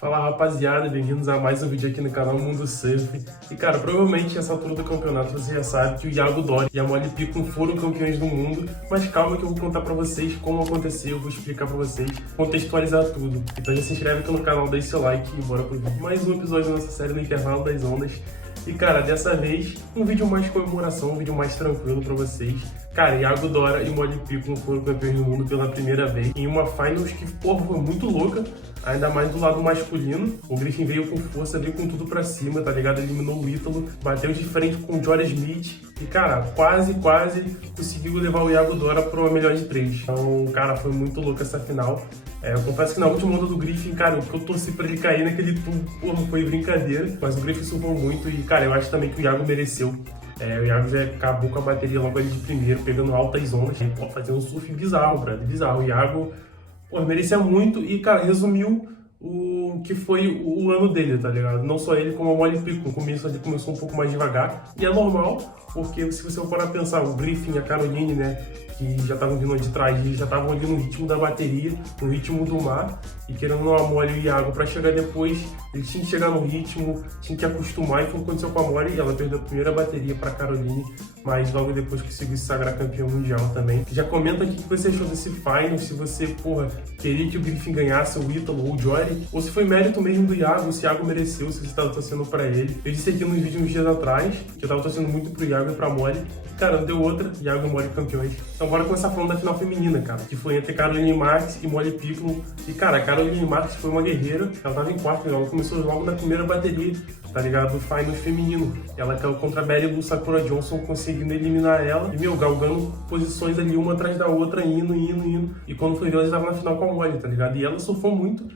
Fala rapaziada, bem-vindos a mais um vídeo aqui no canal Mundo Surf. E cara, provavelmente nessa altura do campeonato você já sabe que o Iago Dori e a Molly Picon foram campeões do mundo, mas calma que eu vou contar pra vocês como aconteceu, eu vou explicar pra vocês, contextualizar tudo. Então já se inscreve aqui no canal, deixa seu like e bora pro vídeo. Mais um episódio da nossa série no intervalo das ondas. E cara, dessa vez, um vídeo mais de comemoração, um vídeo mais tranquilo pra vocês. Cara, Iago Dora e Molly Picon foram campeões do mundo pela primeira vez em uma finals que, porra, foi muito louca, ainda mais do lado masculino. O Griffin veio com força, veio com tudo pra cima, tá ligado? Eliminou o Ítalo, bateu de frente com o Jorah Smith e, cara, quase conseguiu levar o Iago Dora para uma melhor de três. Então, cara, foi muito louca essa final. Eu confesso que na última onda do Griffin, cara, o que eu torci pra ele cair naquele tubo, porra, foi brincadeira. Mas o Griffin surfou muito e, cara, eu acho também que o Iago mereceu. O Iago já acabou com a bateria logo ali de primeiro, pegando altas ondas. E, pô, fazendo um surf bizarro, brother, bizarro. O Iago, pô, merecia muito e, cara, resumiu o que foi o ano dele, tá ligado? Não só ele, como a Molly Picon. No começo ele começou um pouco mais devagar. E é normal, porque se você for parar a pensar, o Griffin e a Caroline, né, que já estavam vindo de trás, eles já estavam ali no ritmo da bateria, no ritmo do mar, e querendo ou não, a Molly e o Iago, pra chegar depois, eles tinham que chegar no ritmo, tinham que acostumar, e foi o que aconteceu com a Molly. Ela perdeu a primeira bateria pra Caroline, mas logo depois conseguiu se sagrar campeão mundial também. Já comenta aqui o que você achou desse final, se você, porra, queria que o Griffin ganhasse, o Ítalo ou o Jory, ou se foi mérito mesmo do Iago, se o Iago mereceu, se você estava torcendo pra ele. Eu disse aqui nos vídeos uns dias atrás, que eu tava torcendo muito pro Iago e pra Molly. Cara, não deu outra, Iago e Molly campeões. Então bora começar falando da final feminina, cara, que foi entre Caroline Marks e Molly Picon. E, cara, a Caroline Marks foi uma guerreira, ela tava em quarto, ela começou logo na primeira bateria, tá ligado? Do final feminino. Ela caiu contra a Belly Lou Sakura Johnson, conseguindo eliminar ela. E, galgando posições ali, uma atrás da outra, indo. E quando foi ver, ela estava na final com a Molly, tá ligado? E ela surfou muito.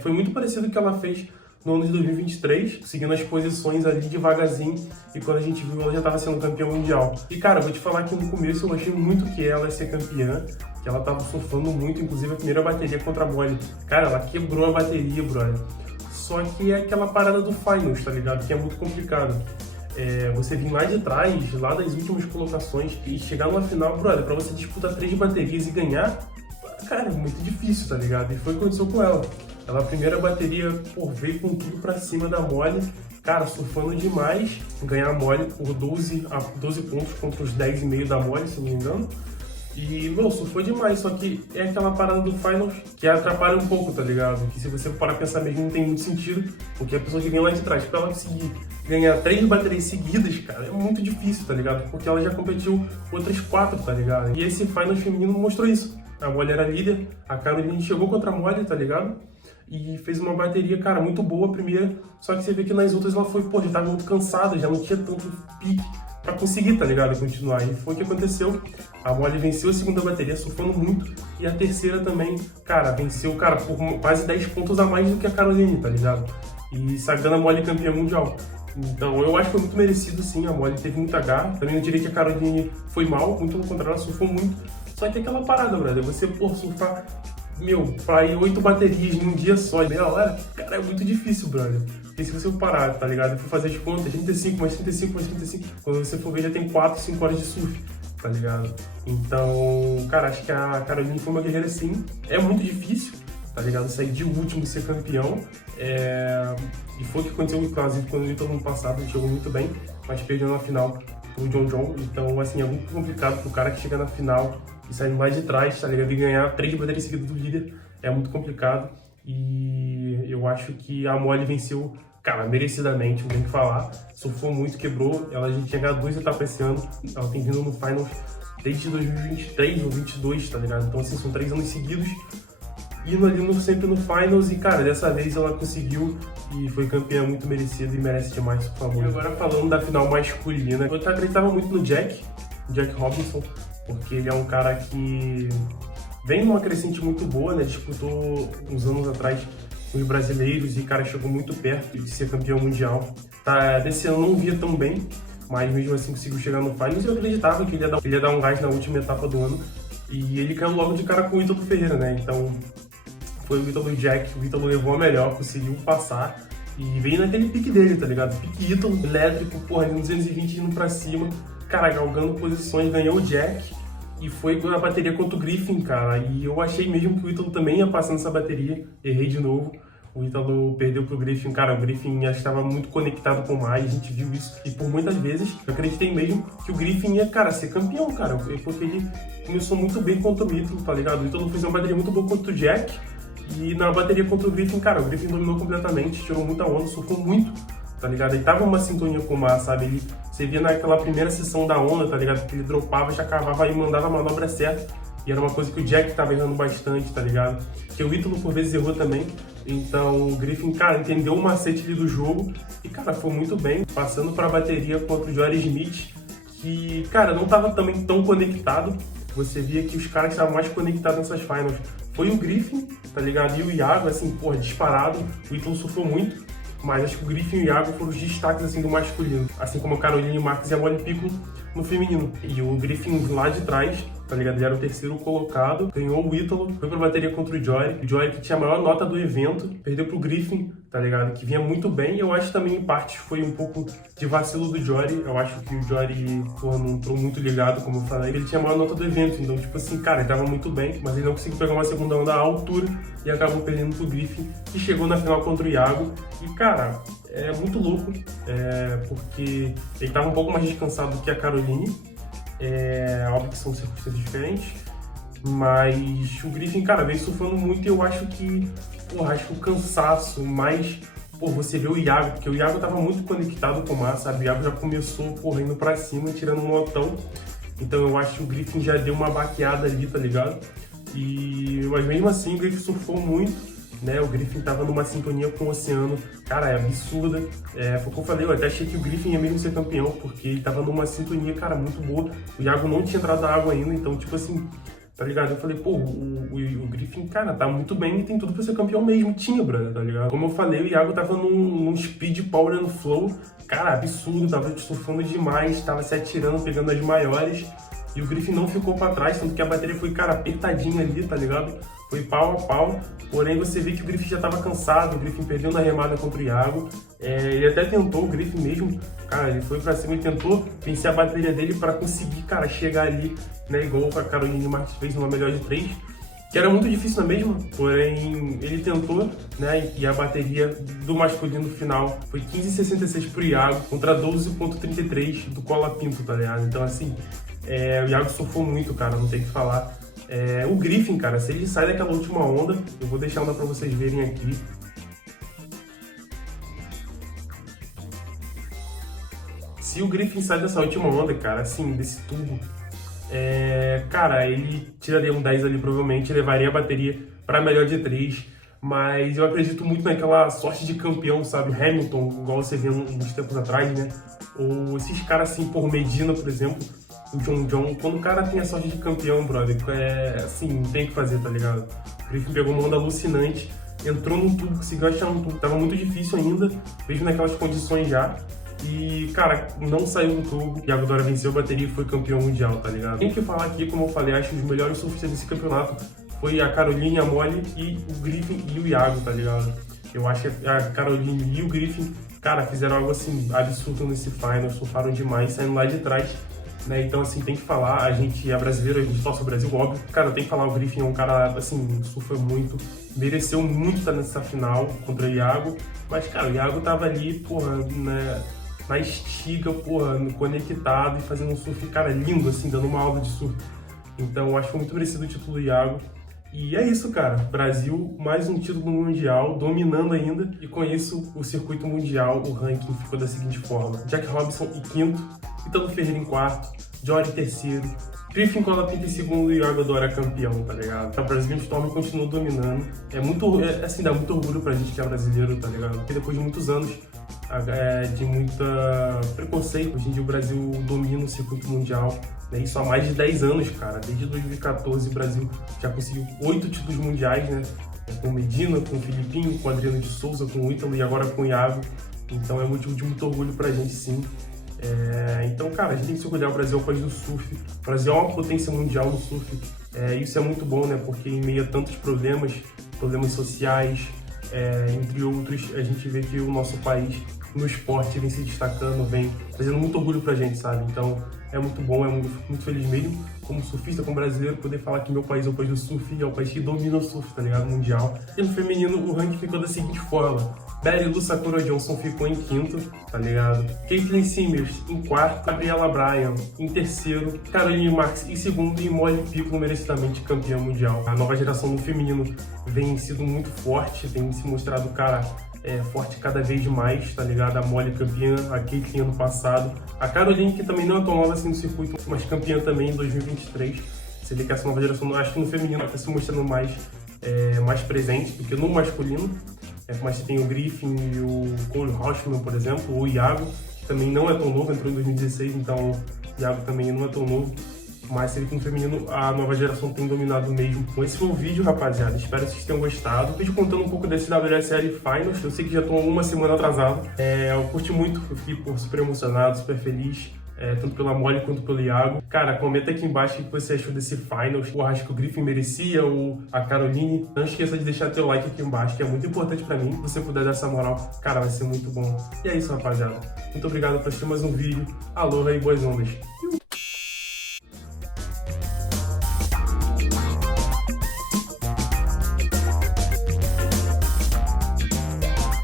Foi muito parecido com o que ela fez no ano de 2023, seguindo as posições ali devagarzinho, e quando a gente viu, ela já estava sendo campeã mundial. E, cara, vou te falar que no começo eu achei muito que ela ia ser campeã, que ela tava surfando muito, inclusive a primeira bateria contra a Molly. Cara, ela quebrou a bateria, brother. Só que é aquela parada do finals, tá ligado? Que é muito complicado. Você vir lá de trás, lá das últimas colocações, e chegar numa final, brother, pra você disputar 3 baterias e ganhar, cara, é muito difícil, tá ligado? E foi o que aconteceu com ela. Ela, a primeira bateria, pô, veio com tudo pra cima da Molly, cara, surfando demais, ganhar a Molly por 12 pontos contra os 10,5 da Molly, se não me engano. E, surfou demais, só que é aquela parada do finals que atrapalha um pouco, tá ligado? Que se você parar a pensar mesmo, não tem muito sentido, porque a pessoa que vem lá de trás, pra ela conseguir ganhar 3 baterias seguidas, cara, é muito difícil, tá ligado? Porque ela já competiu outras 4, tá ligado? E esse finals feminino mostrou isso. A Molly era líder, a Caroline chegou contra a Molly, tá ligado? E fez uma bateria, cara, muito boa a primeira, só que você vê que nas outras ela foi, pô, já tava muito cansada, já não tinha tanto pique pra conseguir, tá ligado, continuar. E foi o que aconteceu. A Molly venceu a segunda bateria, surfando muito, e a terceira também, cara, venceu, cara, por quase 10 pontos a mais do que a Caroline, tá ligado? E sagrando a Molly campeã mundial. Então, eu acho que foi muito merecido, sim, a Molly teve muita garra. Também não diria que a Caroline foi mal, muito pelo contrário, ela surfou muito. Só que é aquela parada, brother, você, pô, surfar, pra ir 8 baterias em um dia só, em meia hora, cara, é muito difícil, brother. Porque se você for parar, tá ligado? E for fazer as contas, 35 mais 35 mais 35, quando você for ver, já tem 4, 5 horas de surf, tá ligado? Então, cara, acho que a Caroline foi uma guerreira, sim. É muito difícil, tá ligado? Sair de último e ser campeão. E foi o que aconteceu, inclusive, quando ele todo ano passado, ele jogou muito bem, mas perdeu na final pro John. Então, assim, é muito complicado pro cara que chega na final e sair mais de trás, tá ligado? E ganhar 3 baterias seguidas do líder é muito complicado. E eu acho que a Molly venceu, cara, merecidamente, não tem o que falar. Surfou muito, quebrou. Ela já tinha ganhado 2 etapas esse ano. Ela tem vindo no Finals desde 2023 ou 2022, tá ligado? Então, assim, são 3 anos seguidos indo ali sempre no Finals. E, cara, dessa vez ela conseguiu e foi campeã muito merecida e merece demais, por favor. E agora falando da final masculina, eu acreditava muito no Jack Robinson, porque ele é um cara que vem numa crescente muito boa, né? Disputou uns anos atrás com os brasileiros e, cara, chegou muito perto de ser campeão mundial. Desse ano não via tão bem, mas mesmo assim conseguiu chegar no Finals e eu acreditava que ele ia dar um gás na última etapa do ano. E ele caiu logo de cara com o Ítalo Ferreira, né? Então foi o Ítalo e o Jack, o Ítalo levou a melhor, conseguiu passar e veio naquele pique dele, tá ligado? Pique Ítalo, elétrico, porra, 220 indo pra cima, cara, galgando posições, ganhou o Jack. E foi na bateria contra o Griffin, cara. E eu achei mesmo que o Ítalo também ia passar nessa bateria. Errei de novo. O Ítalo perdeu pro Griffin, cara, o Griffin acho que estava muito conectado com o Mai, a gente viu isso. E por muitas vezes, eu acreditei mesmo que o Griffin ia, cara, ser campeão, cara, porque ele começou muito bem contra o Ítalo, tá ligado? O Ítalo fez uma bateria muito boa contra o Jack, e na bateria contra o Griffin, cara, o Griffin dominou completamente, tirou muita onda, surfou muito, tá ligado? Ele tava uma sintonia com o Mar, sabe? Você via naquela primeira sessão da onda, tá ligado? Que ele dropava, já cavava e mandava a manobra certa. E era uma coisa que o Jack tava errando bastante, tá ligado? Que o Ítalo por vezes errou também. Então o Griffin, cara, entendeu o macete ali do jogo e, cara, foi muito bem. Passando pra bateria contra o Jory Smith, que, cara, não tava também tão conectado. Você via que os caras estavam mais conectados nessas finals. Foi o Griffin, tá ligado? E o Iago, assim, porra, disparado. O Ítalo sofreu muito, mas acho que o Griffin e o Iago foram os destaques, assim, do masculino. Assim como a Caroline, o Marques e a Molly Piccolo no feminino. E o Griffin lá de trás, tá ligado? Ele era o terceiro colocado, ganhou o Ítalo, foi pra bateria contra o Jory. O Jory, que tinha a maior nota do evento, perdeu pro Griffin, tá ligado? Que vinha muito bem. E eu acho também, em parte, foi um pouco de vacilo do Jory. Eu acho que o Jory, porra, não entrou muito ligado, como eu falei. Ele tinha a maior nota do evento, então, tipo assim, cara, ele tava muito bem, mas ele não conseguiu pegar uma segunda onda à altura e acabou perdendo pro Griffin, que chegou na final contra o Iago. E, cara, é muito louco, porque ele tava um pouco mais descansado do que a Caroline. Óbvio que são circunstâncias diferentes, mas o Griffin, cara, veio surfando muito e eu acho que, porra, acho que o cansaço, mais, pô, você vê o Iago, porque o Iago tava muito conectado com o mar, sabe? O Iago já começou, porra, indo pra cima, tirando um notão, então eu acho que o Griffin já deu uma baqueada ali, tá ligado? Mas mesmo assim o Griffin surfou muito, né? O Griffin tava numa sintonia com o oceano, cara, é absurda. Foi o que eu falei, eu até achei que o Griffin ia mesmo ser campeão, porque ele tava numa sintonia, cara, muito boa. O Iago não tinha entrado na água ainda, então, tipo assim, tá ligado? Eu falei, pô, o Griffin, cara, tá muito bem e tem tudo pra ser campeão mesmo. Tinha, brother, tá ligado? Como eu falei, o Iago tava num speed, power and flow, cara, absurdo, tava surfando demais, tava se atirando, pegando as maiores. E o Griffin não ficou pra trás, tanto que a bateria foi, cara, apertadinha ali, tá ligado? Foi pau a pau, porém você vê que o Griffin já tava cansado, o Griffin perdeu na remada contra o Iago. Ele até tentou, o Griffin mesmo, cara, ele foi pra cima e tentou vencer a bateria dele pra conseguir, cara, chegar ali, né, igual a Caroline Marques fez numa melhor de 3, que era muito difícil na mesma, porém ele tentou, né, e a bateria do masculino final foi 15,66 pro Iago contra 12,33 do Cola Pinto, tá ligado? Então assim, o Iago surfou muito, cara, não tem o que falar. O Griffin, cara, se ele sai daquela última onda, eu vou deixar uma pra vocês verem aqui. Se o Griffin sai dessa última onda, cara, assim, desse tubo, cara, ele tiraria um 10 ali, provavelmente, levaria a bateria pra melhor de 3, mas eu acredito muito naquela sorte de campeão, sabe? Hamilton, igual você viu uns tempos atrás, né? Ou esses caras assim, por Medina, por exemplo, o John, quando o cara tem a sorte de campeão, brother, assim, não tem o que fazer, tá ligado? O Griffin pegou uma onda alucinante, entrou num tubo, conseguiu achar um tubo, tava muito difícil ainda, mesmo naquelas condições já. E, cara, não saiu do tubo. Iago Dora venceu a bateria e foi campeão mundial, tá ligado? Tem que falar aqui, como eu falei, acho que os melhores surfistas desse campeonato foi a Caroline, a Molly e o Griffin e o Iago, tá ligado? Eu acho que a Caroline e o Griffin, cara, fizeram algo assim absurdo nesse final, surfaram demais, saindo lá de trás, né? Então, assim, tem que falar, a gente é brasileiro, a gente torce o Brasil, óbvio. Cara, tem que falar, o Griffin é um cara, assim, surfa muito, mereceu muito estar nessa final contra o Iago, mas, cara, o Iago tava ali, porra, né, na estiga, porra, conectado e fazendo um surf, cara, lindo, assim, dando uma aula de surf. Então, acho que foi muito merecido o título do Iago. E é isso, cara. Brasil, mais um título mundial, dominando ainda. E com isso, o circuito mundial, o ranking ficou da seguinte forma. Jack Robinson em quinto, Ítalo Ferreira em quarto, Jory em terceiro, Griffin Cola Pinto em segundo e o Iago Dora campeão, tá ligado? O Brasil Storm continua dominando. Assim, dá muito orgulho pra gente que é brasileiro, tá ligado? Porque depois de muitos anos de muita preconceito, hoje em dia o Brasil domina o circuito mundial, né? Isso há mais de 10 anos, cara. Desde 2014 o Brasil já conseguiu 8 títulos mundiais, né? Com Medina, com o Filipinho, com o Adriano de Souza, com o Ítalo e agora com o Iago. Então é motivo de muito orgulho pra gente, sim. Então, cara, a gente tem que se orgulhar, o Brasil é o país do surf, o Brasil é uma potência mundial no surf, isso é muito bom, né, porque em meio a tantos problemas sociais, entre outros, a gente vê que o nosso país no esporte, vem se destacando, vem trazendo muito orgulho pra gente, sabe? Então é muito bom, fico muito feliz mesmo, como surfista, como brasileiro, poder falar que meu país é o país do surf e é o país que domina o surf, tá ligado? Mundial. E no feminino, o ranking ficou da seguinte forma: Berylu Sakura Johnson ficou em quinto, tá ligado? Caitlin Simmers em quarto, Gabriela Bryan em terceiro, Caroline Marks em segundo e Molly Picon merecidamente campeã mundial. A nova geração no feminino vem sido muito forte, tem se mostrado, cara, forte cada vez mais, tá ligado? A Molly campeã, a Caitlin ano passado, a Caroline, que também não é tão nova assim no circuito, mas campeã também em 2023. Você vê que essa nova geração, acho que no feminino está se mostrando mais presente do que no masculino. Mas você tem o Griffin e o Cole Houshman, por exemplo, o Iago, que também não é tão novo, entrou em 2016, então o Iago também não é tão novo. Mas você vê que no feminino a nova geração tem dominado mesmo. Com esse foi o vídeo, rapaziada. Espero que vocês tenham gostado. Vídeo contando um pouco desse WSL Finals. Eu sei que já estou uma semana atrasado. Eu curti muito, eu fiquei super emocionado, super feliz. Tanto pela Molly quanto pelo Iago. Cara, comenta aqui embaixo o que você achou desse Finals. Eu acho que o Griffin merecia, ou a Caroline. Não esqueça de deixar teu like aqui embaixo, que é muito importante pra mim. Se você puder dar essa moral, cara, vai ser muito bom. E é isso, rapaziada. Muito obrigado por assistir mais um vídeo. Aloha e boas ondas.